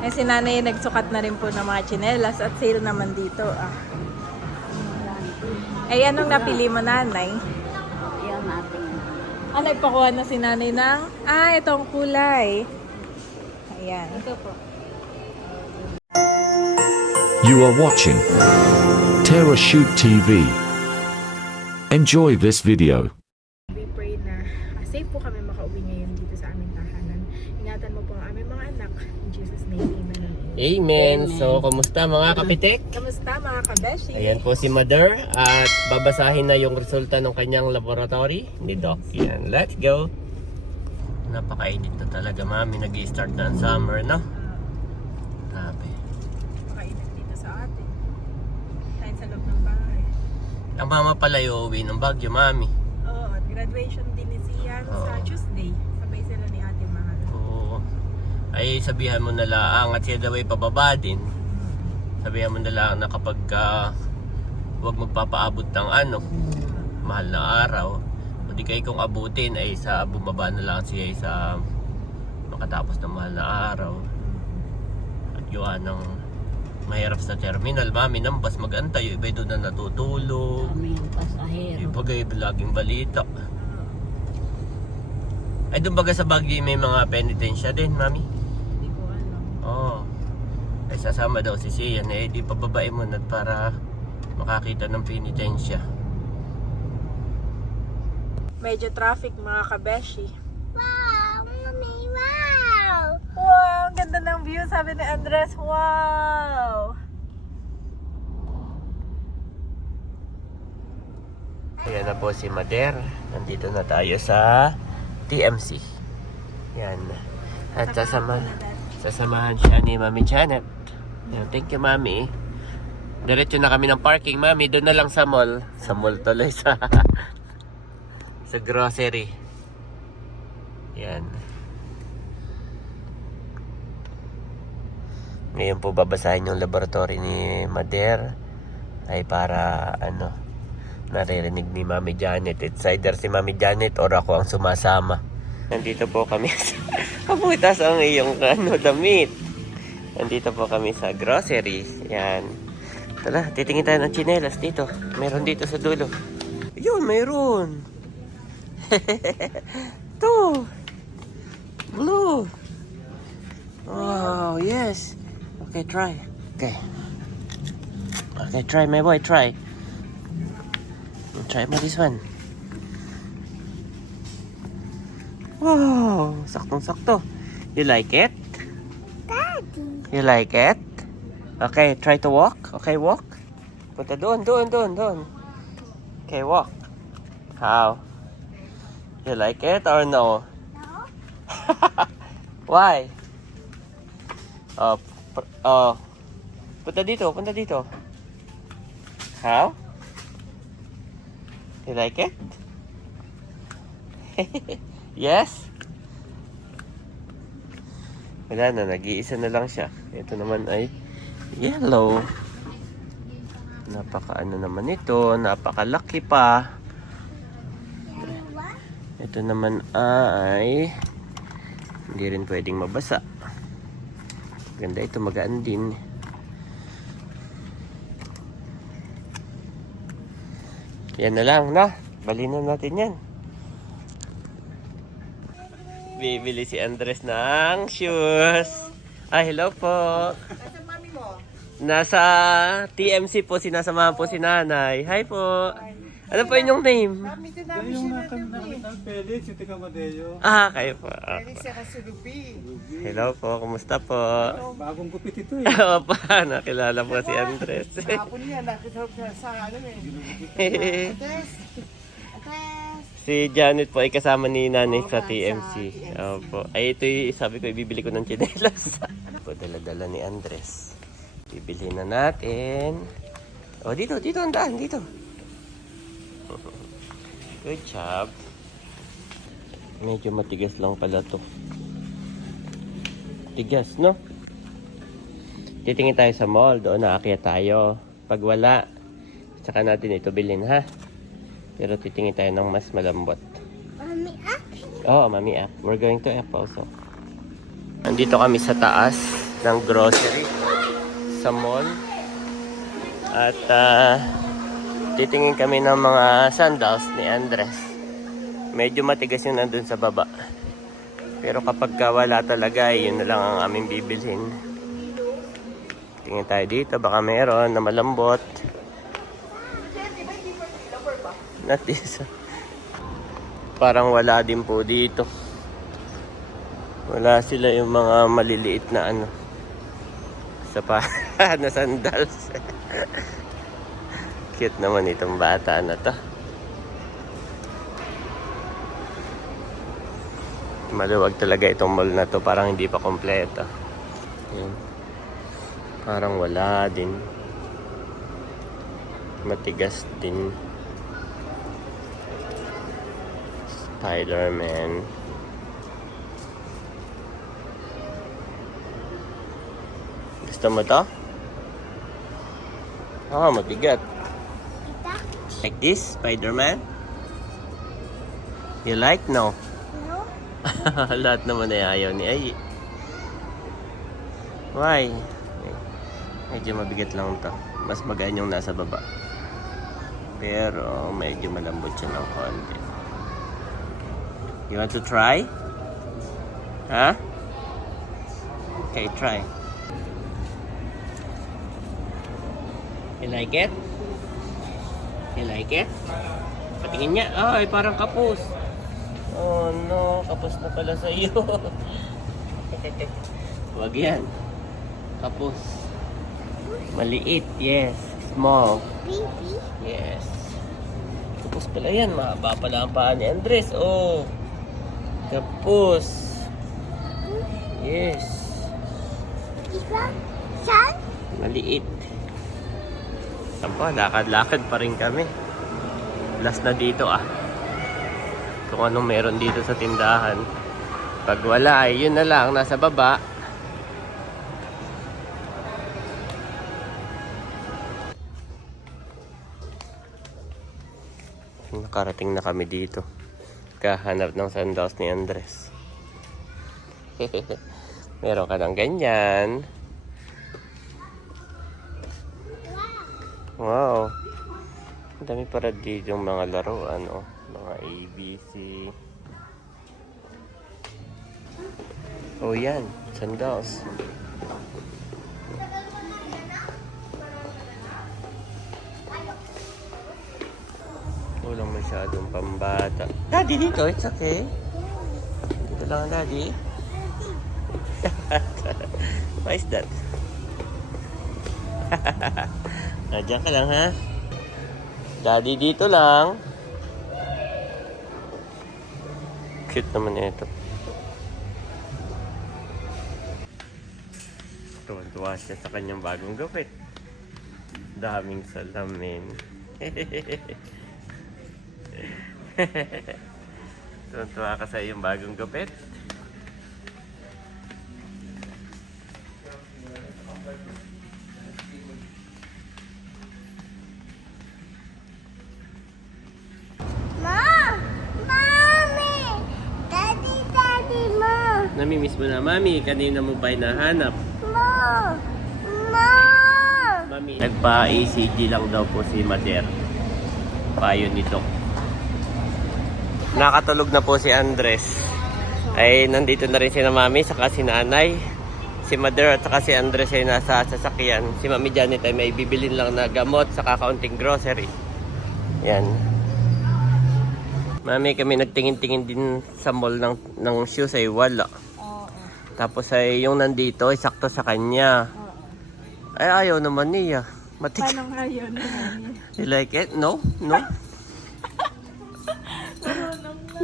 Eh, si nanay nagsukat na rin po ng mga tsinelas at sale naman dito. Eh, anong napili mo, nanay? Yan natin. Nagpakuha na si nanay ng... itong kulay. Ayan. Ito po. You are watching Terra Shoot TV. Enjoy this video. We pray na safe po kami makauwi ngayon dito sa aming tahanan. Ingatan mo po ang aming mga anak. In Jesus' name, amen. Amen. So, kumusta mga kapitek? Kamusta mga kabeshi? Ayan po si Mother at babasahin na yung resulta ng kanyang laboratory ni Doc. Yan, let's go. Napakainit na talaga, mami. Nag-i-start na ang summer, no? Grabe. Makainit dito sa atin. Kahit sa loob ng bahay. Ang mama pala yung uwi ng Baguio, mami. Oo, at graduation din ni Sian sa Tuesday. Sabay sila ni Ate Mahal. Oo. Ay, sabihan mo na lang at siya daw ay pababa din. Sabihan mo na lang na kapag huwag magpapaabot ng mahal na araw. O di kayo kung abutin ay sa bumaba na lang siya sa makatapos ng mahal na araw. At yun ang mahirap sa terminal. Mami nang bas mag-antay. Yung iba doon na natutulog. Kami yung pasahero. Yung bagay laging balita. Ay doon baga sa Baguio may mga penitensya din, mami. Hindi ko alam. Oo. Ay sasama daw si Sian eh di pababae mo na para makakita ng penitensya. Medyo traffic mga kabeshi. Wow! Mami, wow! Wow! Ang ganda ng view, sabi ni Andres. Wow! Ayan na po si Mader. Nandito na tayo sa TMC. Yan. At sasamahan siya ni Mami Janet. Yan. Thank you, Mami. Diretso na kami ng parking, Mami. Doon na lang sa mall. Sa mall tuloy sa sa grocery. Yan. Ngayon po babasahin yung laboratory ni Mader ay para naririnig ni Mami Janet. It's either si Mami Janet or ako ang sumasama. Nandito po kami sa kabutas ang iyong damit. Nandito po kami sa grocery. Yan. Tala, titingin tayo ng tsinelas dito. Meron dito sa dulo. Yun, meron. Ito. Blue. Wow, yes. Okay, try. Okay. Okay, try my boy, try. Try mo this one. Wow, saktong-sakto. You like it? Daddy! You like it? Okay, try to walk. Okay, walk. Punta doon. Okay, walk. How? You like it or no? No? Why? Punta dito. How? You like it? Yes? Wala na, nag-iisa na lang siya. Ito naman ay yellow. Napaka-ano naman ito, napakalaki pa. Ito naman ay hindi rin pwedeng mabasa. Ganda ito, magaan din. Yan na lang, na. Balinan natin yan. Bibili si Andres ng shoes. Hello po. Nasaan mami mo? Nasa TMC po, sinasamahan po si nanay. Hi po. Ano po inyong name? Mami, din namin siya Felix, yung taga Madeo. Kayo po. Felix sa Kasulupi. Hello po, kumusta po? Bagong gupit ito eh. Opo, nakilala po si Andres. Hapon niya, nakita sa eh. Si Janet po ay kasama ni nanay sa TMC. Opo. Ay ito sabi ko ibibili ko ng tsinelas. Po dala-dala ni Andres. Bibili na natin. Dito ang daan dito. Good job. Medyo matigas lang pala to. Tigas, no? Titingin tayo sa mall. Doon naakyat tayo. Pag wala, saka natin ito bilhin, ha? Pero titingin tayo ng mas malambot. Mami, Oo, Mami App. We're going to App also. Nandito kami sa taas. ng grocery sa mall. At titingin kami ng mga sandals ni Andres. Medyo matigas yung nandun sa baba. Pero kapag wala talaga, yun na lang ang aming bibilhin. Tingin tayo dito, baka meron na malambot. Not this. Parang wala din po dito. Wala sila yung mga maliliit na ano. Na sandals. Cute naman itong bata na to. Maluwag talaga itong mall na to. Parang hindi pa kompleto. Yan. Parang wala din. Matigas din. Spider-Man. Gusto mo to? Oh, mabigat. Kita? Like this, Spider-Man? You like? No? No? Lahat naman ay ayaw ni Ay. Why? Medyo mabigat lang to. Mas magaan yung nasa baba. Pero medyo malambot siya ng konti. You want to try? Huh? Okay, try. You like it? You like it? Patingin niya. Ay, parang kapus. Oh no, kapus na pala sa iyo. Wag yan. Kapus. Maliit, yes. Small. Baby? Yes. Kapus pala yan. Mahaba pala ang paa ni Andres. Oh. Kapus. Yes. Iba? Saan? Maliit. Sampo, lakad-lakad pa rin kami. Last na dito Kung anong meron dito sa tindahan. Pag wala ay yun na lang, nasa baba. Nakarating na kami dito. Kahanap ng sandals ni Andres. Meron ka ng ganyan. Wow. Ang dami para dito yung mga laruan, mga ABC. Oh, yan. Sandals. Walang masyadong pambata. Daddy, dito. It's okay. Dito lang, Daddy. What is that? Diyan ka lang, ha? Daddy, dito lang. Cute naman ito. Tuwan-tuwa siya sa kanyang bagong gupit. Daming salamin. Tuwan-tuwa ka sa iyong bagong gupit. Namimiss mo na, Mami. Kanina mo ba hinahanap? Mami. Nagpa-ECG lang daw po si Mother. Payo nito. Nakatulog na po si Andres. Ay, nandito na rin si na Mami, saka si Nanay. Si Mother at saka si Andres ay nasa sasakyan. Si Mami Janet ay may bibilin lang na gamot, saka kaunting grocery. Yan. Mami, kami nagtingin-tingin din sa mall ng shoes ay wala. Tapos ay yung nandito ay sakto sa kanya. Ay ayaw naman niya. Paano ayaw naman niya? You like it? No? No?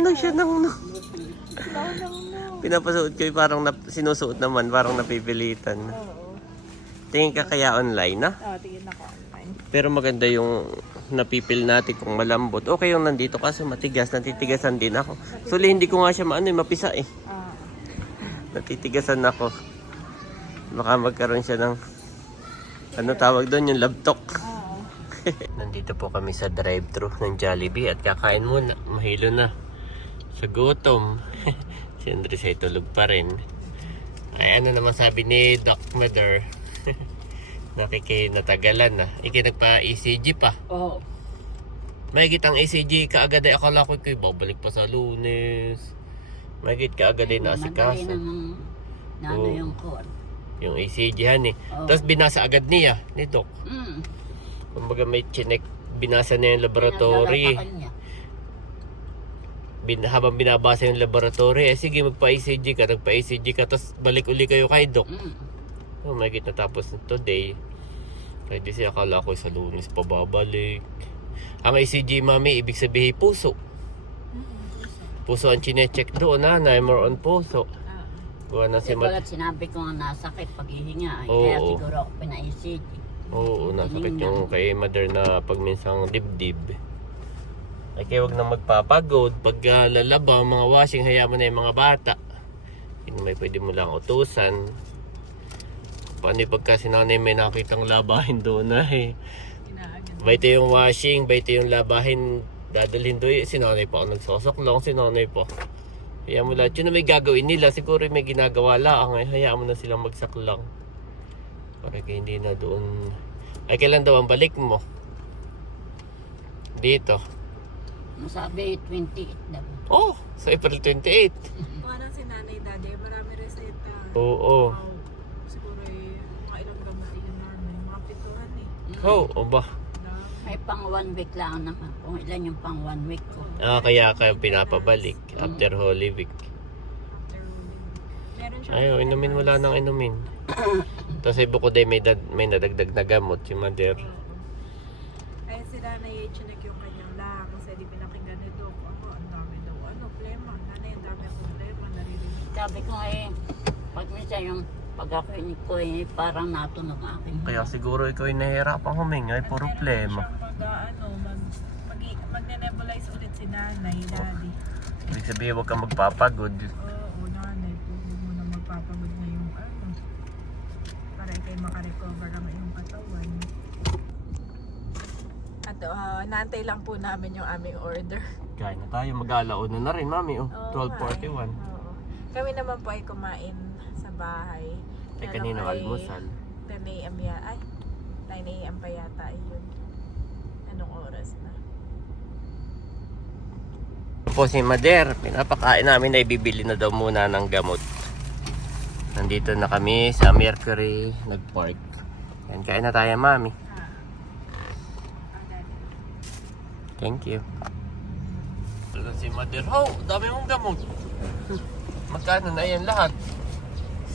No siya nang no. Pinapasuot ko yung parang sinusuot naman, parang napipilitan. Tingin ka kaya online, na? Oo, tingin ako online. Pero maganda yung napipil natin kung malambot. Okay yung nandito kaso matigas, natitigasan din ako. Actually, hindi ko nga siya mapisa eh. Natitigasan ako. Baka magkaroon siya ng ano tawag doon, yung labtok. Nandito po kami sa drive-thru ng Jollibee at kakain muna. Mahilo na sa gutom. Si Andres ay tulog pa rin. Ay, ano naman sabi ni Doc Mother? Nakikinatagalan na. Nagpa-ECG pa. Oo. Mahigit ang ECG kaagad ay akala ko kayo babalik pa sa Lunes. Mahigit kaagad ay Madali nasikaso. namang nano Oo. yung cord. Yung ECG han eh. Oo. Tapos binasa agad niya ni Doc. Mm. Kumbaga may chinek, binasa niya yung laboratory. Pinadala sa kanya. Habang binabasa yung laboratory, sige magpa-ECG ka, nagpa-ECG ka, tapos balik uli kayo kay Doc. Mm. Oh, mahigit natapos na today. Kaya di siya akala ko sa Lunes pa babalik. Ang ECG, mami, ibig sabihin puso. Puso ang chinecheck doon, nanay, more on puso. Gawa na si Kasi bagat sinabi ko nga nasakit paghihinga. Ay, Oo. kaya siguro ako pina-ECG. Oo, nasakit yung kay mother na pag minsang dibdib. Ay kaya wag na magpapagod. Pag lalaba, mga washing, hayaan mo na yung mga bata. Hindi may pwede mo lang utusan. Paano yung pagka si nanay may nakitang labahin doon na eh. Baite yung washing, baite yung labahin, dadalhin doon. Si nanay pa ako nagsosok lang, si nanay pa. Hayaan mo lahat. Yun na may gagawin nila. Siguro may ginagawa lang. Ay, hayaan mo na silang magsaklang. Para kaya hindi na doon. Ay, kailan daw ang balik mo? Dito. Masabi 28 daw. Oh, sa April 28. Parang si nanay daddy, marami reseta. Oo. Siguro mga ilang gamot yun namin. Mga pituhan eh. Oh, o ba? May pang 1 week lang naman. Kung ilan yung pang 1 week ko. Ah, kaya kayo pinapabalik after Holy Week. After rolling. Meron siya. Ayaw, inumin wala nang inumin. Tapos ay bukod ay may nadagdag na gamot si mother. Ay sila na i-check yung kanyang lang. Kasi di pinakinggan ni Doc. Ako, ang dami daw. Ano, problema. Nanay, ang dami problema. Naririnig. Sabi ko pag minsan yung pag-akinig ko parang natunog akin. Kaya siguro ikaw ay nahihirapang huminga, ay puro problema. Magne-nebulize ulit si nanay, daddy. Ibig sabihin huwag kang magpapagod. Oo, nanay po. Huwag mo na magpapagod na yung para kayo makarecover ang iyong katawan. At naantay lang po namin yung aming order. Kaya na tayo, mag-alauna na rin mami. Oh, Oo, 12:41. oo. Kami naman po ay kumain sa bahay. Ay Ano kanina ay almusal. 10 a.m. Ay, 9 a.m. pa yata yun. Anong oras na? Po si Mader, pinapakain namin na ibibili na daw muna ng gamot. Nandito na kami sa Mercury, nag-park. Yan, kain na tayo mami. Thank you. Ito si Mader, oh, dami mong gamot. Magkano na yan lahat?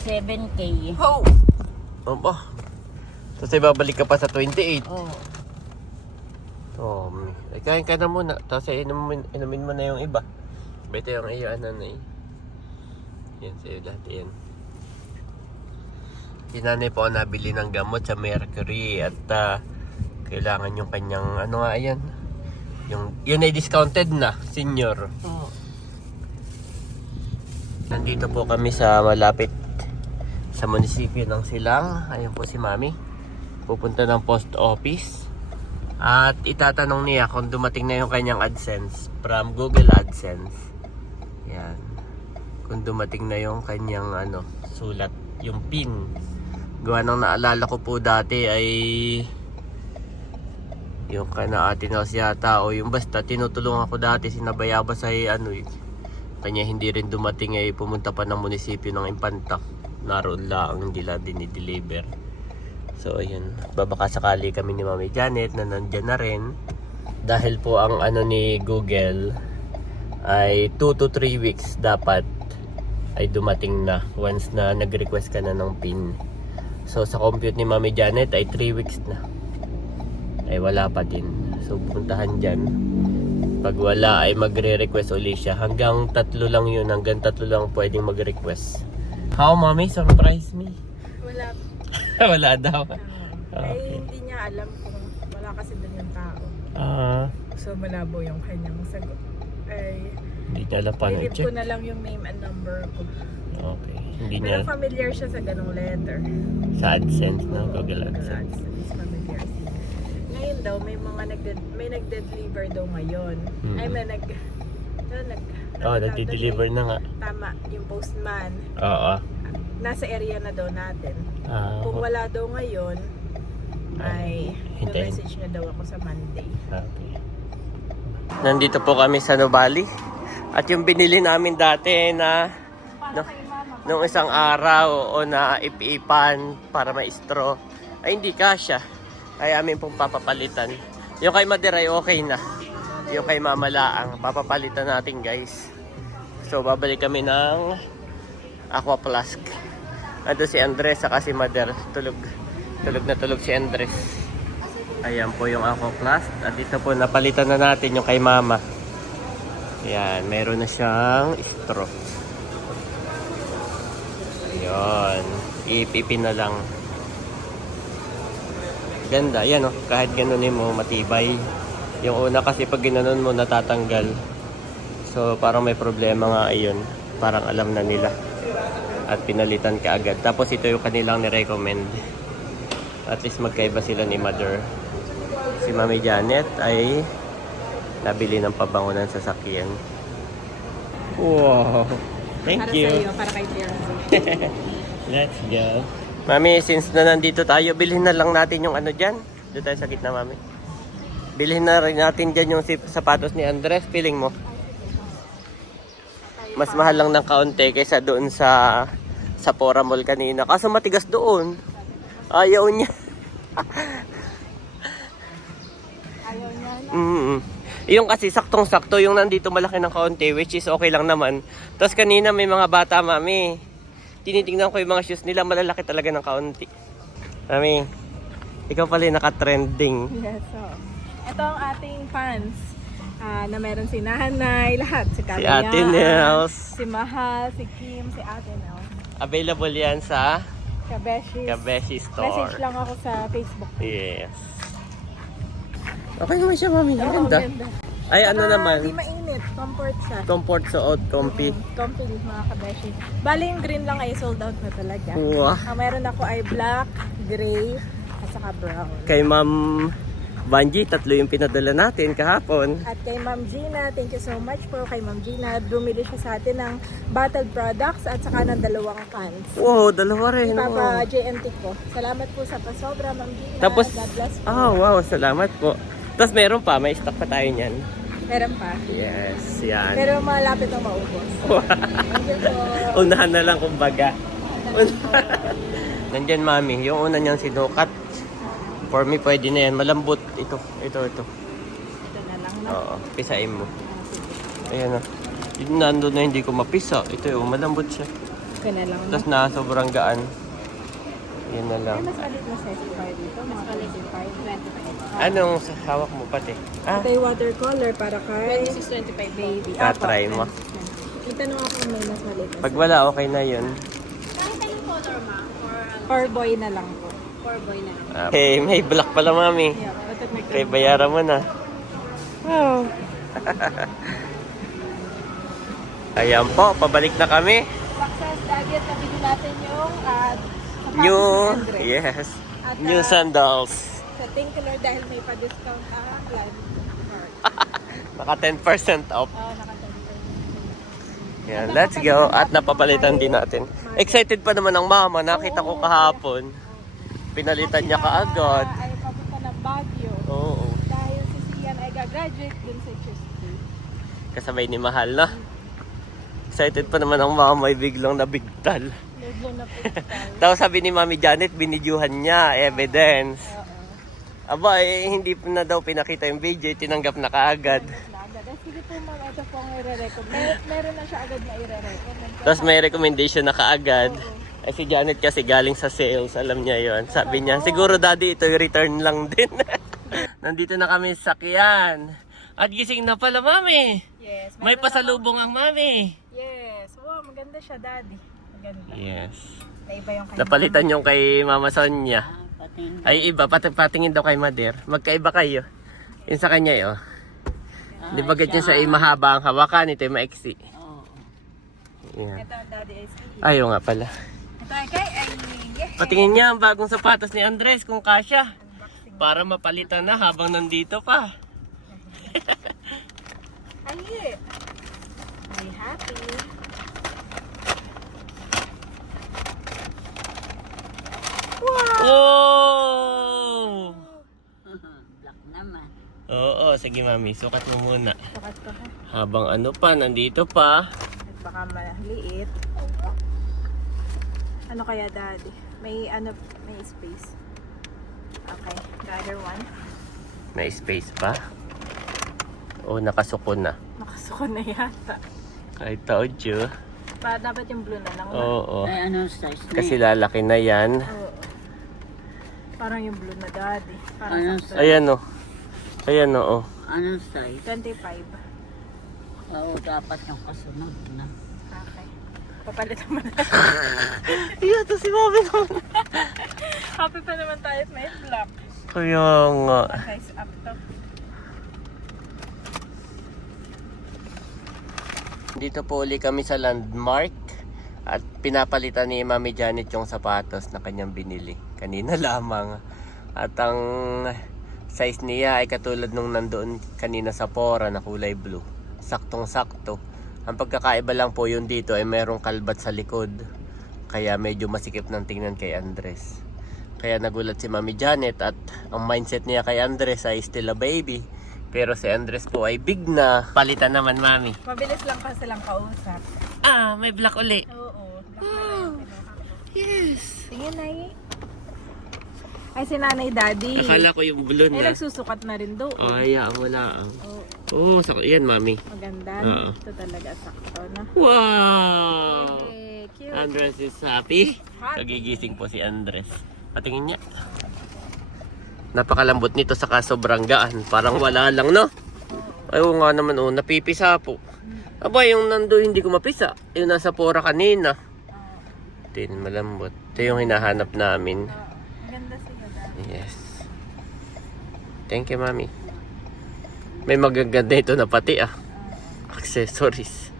7K. Oh! Opo. Tapos ay babalik ka pa sa 28. Oo. Oh, ay kain ka na muna. Tapos ay inumin mo na yung iba. Bete yung iyo na eh. Yan sa'yo lahat yan. Sinanay po ako nabili ng gamot sa Mercury at kailangan yung kanyang ano nga yan. Yun ay discounted na, senior. Oo. Nandito po kami sa malapit sa munisipyo ng Silang. Ayun po si Mami. Pupunta ng post office. At itatanong niya kung dumating na yung kanyang AdSense from Google AdSense. Yan. Kung dumating na yung kanyang sulat, yung PIN. Gawa nang naalala ko po dati ay yung Ate Nos yata o yung basta tinutulungan ko dati sinabayabas ay kanya hindi rin dumating ay pumunta pa ng munisipyo ng Impanta. Naroon lang, hindi lang dinideliver. So ayun, babaka sakali kami ni Mami Janet na nandyan na rin. Dahil po ang ni Google ay 2 to 3 weeks dapat ay dumating na once na nag-request ka na ng PIN. So sa compute ni Mami Janet ay 3 weeks na. Ay wala pa din. So puntahan dyan. Pag wala ay magre-request ulit siya. Hanggang 3 lang yun. Hanggang 3 lang pwedeng mag-request. How, Mami? Surprise me. Wala. Wala daw. Ay, hindi niya alam kung wala kasi doon yung tao. So, malabo yung kanyang sagot. Ay, Hindi niya alam paano nilip ko i-check. na lang yung name and number ko. Okay. Hindi Pero niya familiar siya sa ganong letter. sa AdSense, no? Google Google AdSense. AdSense, familiar siya. Ngayon daw, may nag-deliver daw ngayon. Ay, may Oh, nag-deliver na nga. Tama, yung postman. Oo. nasa area na daw natin. Ah, Kung wala daw ngayon, ay hintayin. message na daw ako sa Monday. Okay. Nandito po kami sa Nubali. At yung binili namin dati na nung isang araw o na ipipan para may straw ay hindi kasya. Ay amin pong papapalitan. Yung kay Madeira ay okay na. Yung kay Mamalaang papapalitan natin guys. So babalik kami ng Aqua Flask. Ando si Andres saka si Mader. Tulog na tulog si Andres. Ayan po yung Aqua Flask. At ito po napalitan na natin yung kay Mama. Ayan, meron na siyang straw. Ayan, ipipin na lang. Ganda, yan oh. Kahit ganunin mo, matibay. Yung una kasi pag ginanon mo, natatanggal. So parang may problema nga ayun. Parang alam na nila. At pinalitan ka agad. Tapos ito yung kanilang nirecommend. At least magkaiba sila ni Mother. Si Mami Janet ay nabili ng pabango ng sasakyan. Wow! Thank Para you! sa'yo, para kay Terzi. Let's go! Mami, since na nandito tayo, bilhin na lang natin yung ano dyan. Doon tayo sa gitna, Mami. Bilhin na rin natin dyan yung sapatos ni Andres. Feeling mo? Mas mahal lang ng kaunti kaysa doon sa Pora Mall kanina. Kaso matigas doon. Ayaw niya. Ayaw niya na. Yung kasi saktong-sakto, yung nandito malaki ng kaunti, which is okay lang naman. Tapos kanina may mga bata, Mami. Tinitingnan ko yung mga shoes nila, malalaki talaga ng kaunti. Mami, ikaw pala yung naka-trending. Yes, so. Ito ang ating fans. Na meron si Nanay, lahat. Si Si Ate Kalaya, Nels. si Mahal, si Kim, si Ate Nels. Available yan sa Kabeshis. Kabeshi Store. Message lang ako sa Facebook. Yes. Okay naman siya, Mami. Ang Oo, ganda. ganda. Ay, ano Saka, naman? Di mainit. Comfort siya. Comfort suot, comfy. Comfy mga kabeshi. Bali yung green lang ay sold out na talaga. Wow. Ang meron ako ay black, gray, at saka brown. Kay Ma'am Vanji, 3 yung pinadala natin kahapon. At kay Ma'am Gina, thank you so much po kay Ma'am Gina. Bumili siya sa atin ng bottled products at saka ng 2 cans. Wow, 2 rin. Papa JNT ko. Salamat po sa pasobra, Ma'am Gina. Tapos, God bless po. wow, salamat po. Tapos meron pa, may stock pa tayo niyan. Meron pa. Yes, yan. Pero malapit na maubos. Thank you po. Unahan na lang kumbaga. Nandyan, Mami, yung una niyang sinukat. For me, pwede na yan. Malambot. Ito. Ito na lang, no? Oo, pisain mo. Ayan na. Yung nandun na hindi ko mapisa. Ito yung malambot siya. Okay na lang, no? Tapos na sobrang gaan. Yan na lang. Ay, mas malit na size pa dito. Mas malit 25. Anong sa hawak mo pati? Ito yung watercolor para kay 2625 baby. Try mo. Kita nung ako may mas malit na Pag wala, okay na yun. or boy na lang po. Okay, may black pala, Mami. Yeah, ito may Okay, bayaran mo na. Wow. Ayan po, pabalik na kami. Success Daddy at nabili natin yung sapatos New, ni Andre. yes, At, new sandals. So thank you Lord dahil may pa-discount ang live card. Naka 10% off. Naka 10%. Yan, let's go. At napapalitan din natin. Excited pa naman ang mama. Nakita ko kahapon. Pinalitan niya kaagad. Ay papunta ng Baguio. Oo. Dahil si Sian ay gagraduate dun sa HSP. Kasabay ni Mahal na. Excited pa naman ang mama. Ay biglang nabigtal. Medyo na po. Tapos sabi ni Mami Janet, binidyuhan niya. Evidence. Aba, hindi na daw pinakita yung video. Tinanggap na kaagad. Sige po ma'am, ito po ang i-recommend. Meron na siya agad na i-recommend. Tapos may recommendation na kaagad. Ay si Janet kasi galing sa sales, alam niya yon. Sabi niya, siguro daddy ito yung return lang din. Nandito na kami sa sakyan. At gising na pala, Mami. Yes. May pasalubong ang Mami. Yes. Wow, maganda siya daddy. Maganda. Yes. Naiba yung kanya. Napalitan yung kay Mama Sonia. Pating. Ay iba, patingin daw kay Mader. Magkaiba kayo. Yung sa kanya eh, oh. Di ba ganyan sa mahaba ang hawakan, ito yung maiksi. Oo. Yan. Ito daddy ay sige. Ayaw nga pala. Ito ay kay ay yes. Patingin niya ang bagong sapatos ni Andres kung kasya. Para mapalitan na habang nandito pa. Ay, ay happy. Oh! Black naman. Oo, sige mami, sukat mo muna. Sukat ko ha. Habang ano pa, nandito pa. At baka maliit. Ano kaya daddy? May space. Okay, the other one. May space pa. Oh, nakasuko na. Nakasuko na yata. I told you. Dapat yung blue na lang. Oo. Ay, anong size na Kasi yan? lalaki na yan. Oo. Parang yung blue na daddy. Parang Anong sakto. size? Ayan o. Ayan o. Anong size? 25. Oo, dapat yung kasunod na. Okay. Papalitan mo na. Iya, to si mami naman. Happy pa naman tayo at may black. Kaya nga. Size up to. Dito po uli kami sa Landmark. At pinapalitan ni Mami Janet yung sapatos na kanyang binili. Kanina lamang. At ang size niya ay katulad nung nandoon kanina sa Pora na kulay blue. Saktong-sakto. Ang pagkakaiba lang po yun dito ay merong kalbat sa likod. Kaya medyo masikip ng tingnan kay Andres. Kaya nagulat si Mami Janet at ang mindset niya kay Andres ay still a baby. Pero si Andres po ay big na. Palitan naman, Mami. Mabilis lang kasi lang kausap. Ah, may black uli. Oo. Black na lang yung kinuha ko. Yes. Tingin na Ay, si nanay daddy. Akala ko yung blue Eh, na. nagsusukat na rin doon. Ay, wala. Oo. Oh, yan, Mami. Maganda. Oo. Ito talaga sakto na. Wow! Eh, cute. Andres is happy. Happy. Kagigising po si Andres. Patingin niya. Napakalambot nito saka sobrang gaan. Parang wala lang, no? Ay, oo nga naman, napipisa po. Aba, yung nando hindi ko mapisa. Yung nasa Pora kanina. Tin, malambot. Ito yung hinahanap namin. Maganda siya daddy. Yes. Thank you, Mami. May magaganda ito na pati accessories.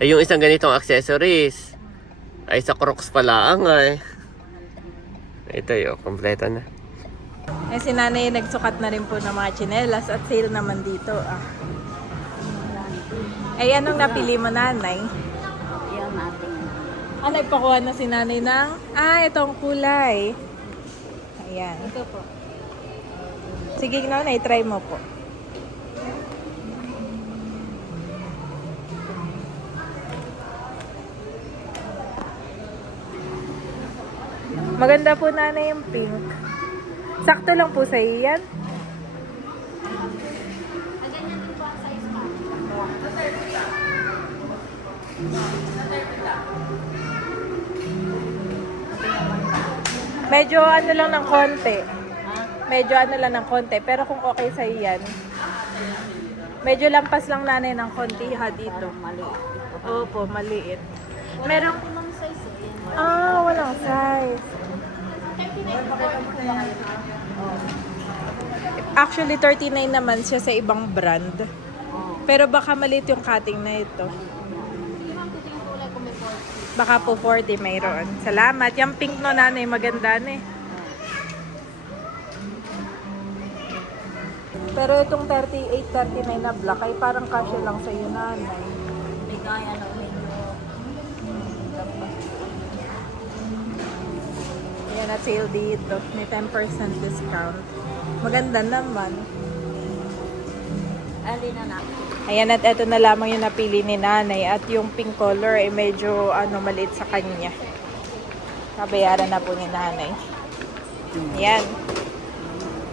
Ay, yung isang ganitong accessories ay sa Crocs pala ay. Ito yung kompleto na. Eh, si nanay nagsukat na rin po ng mga tsinelas at sale naman dito. Ay, anong napili mo nanay? Yan natin. Nagpakuha na si nanay ng... itong kulay. Ayan. Ito po. Sige nanay, try mo po. Maganda po nanay yung pink. Sakto lang po sa iyan. Medyo ano lang ng konti. Medyo ano lang ng konti. Pero kung okay sa iyan, medyo lampas lang nanay ng konti dito. Maliit. Opo, maliit. Merong... walang size. Actually, 39 naman siya sa ibang brand. Pero baka maliit yung cutting na ito. Baka po 40 mayroon. Salamat. Yung pink no nanay, maganda na eh. Pero itong 38, 39 na black ay parang kasya lang sa iyo nanay. Hindi kaya na medyo. Ayan at sale dito. May 10% discount. Maganda naman. Alin na natin. Ayan at eto na lamang yung napili ni nanay. At yung pink color ay medyo maliit sa kanya. Kabayaran na po ni nanay. Ayan.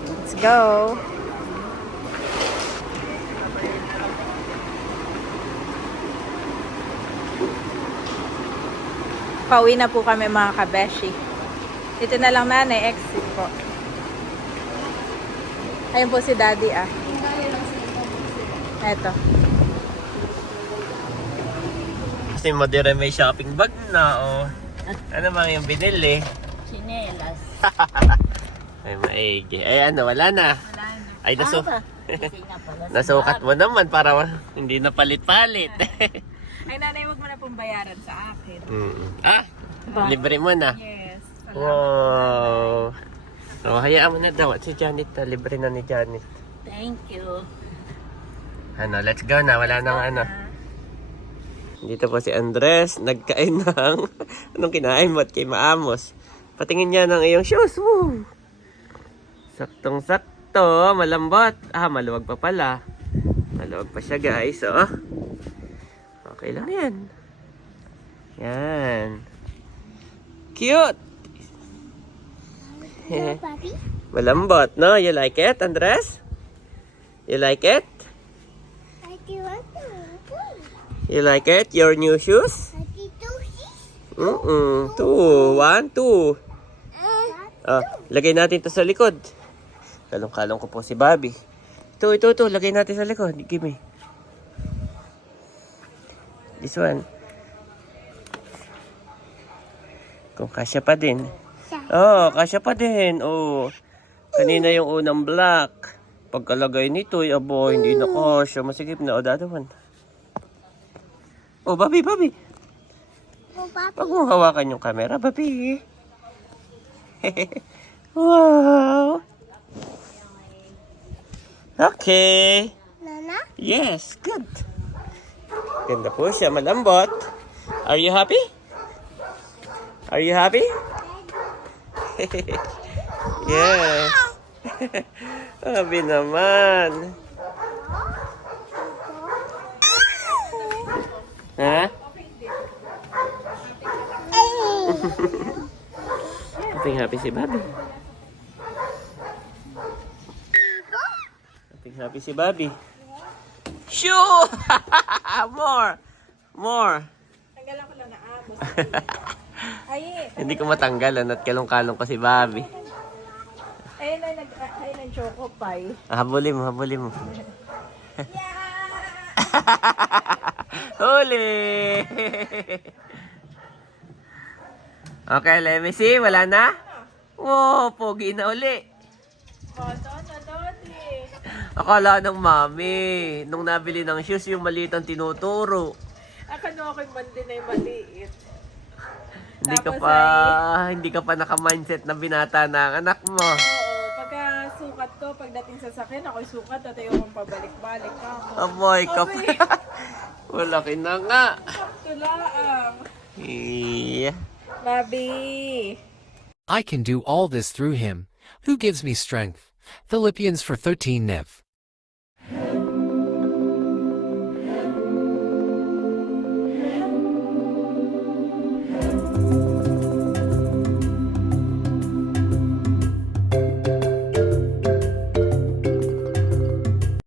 Let's go. Pauwi na po kami mga kabeshi. Ito na lang nanay, exit po. Ayun po si daddy Eto. Kasi Madira may shopping bag na ano ba yung binili? Chinelas. Ay maigi. Ay wala na. Ay Kasi nga pala. nasukat mo naman para hindi na palit-palit. Ay nanay, huwag mo na pong bayaran sa akin. Libre mo na. Yes. Wow. Hayaan mo na daw at si Janet libre na ni Janet. Thank you. Let's go na. Wala nang Dito po si Andres. Nagkain ng... Anong kinain mo at kay Maamos? Patingin niya ng iyong shoes. Woo! Saktong-sakto. Malambot. Maluwag pa pala. Maluwag pa siya, guys. Oh. Okay lang yan. Yan. Cute! Papi? Malambot, no? You like it, Andres? You like it? I do want to. You like it? Your new shoes? I do this. Two. 1, 2. Lagay natin to sa likod. Kalong-kalong ko po si Bobby. Ito. Lagay natin sa likod. Give me. This one. Kung kasya pa din. Kasya pa din. Kanina yung unang black. Pagkalagay nito, hindi na kasya. Masigip na. The other one. Bobby. Oh, papi. Pag mo hawakan yung camera, Bobby. Wow. Okay. Nana? Yes, good. Ganda po siya, malambot. Are you happy? Are you happy? Yes. Happy naman. Ha? Happy si Bobby. Happy si Bobby. Shoo! More. Tanggalan ko lang na amos. Ay, Hindi ko matanggal at kalong-kalong ko si Bobby. ayun ang choco pie. Habulin mo. Huli! Okay, let me see. Wala na? Wow, pogi na uli. Akala ng mami, nung nabili ng shoes, yung maliit ang tinuturo. Akano ako'y mandi na yung maliit. Hindi ka pa naka-mindset na binata na ang anak mo. Oo, pagka sukat ko, pagdating sa sakin, ako'y sukat at ayaw kong pabalik-balik ka ako. Amoy ka pa. Wala na nga. Sakto lang. Yeah. Bobby. I can do all this through him, who gives me strength. Philippians 4:13 Nev.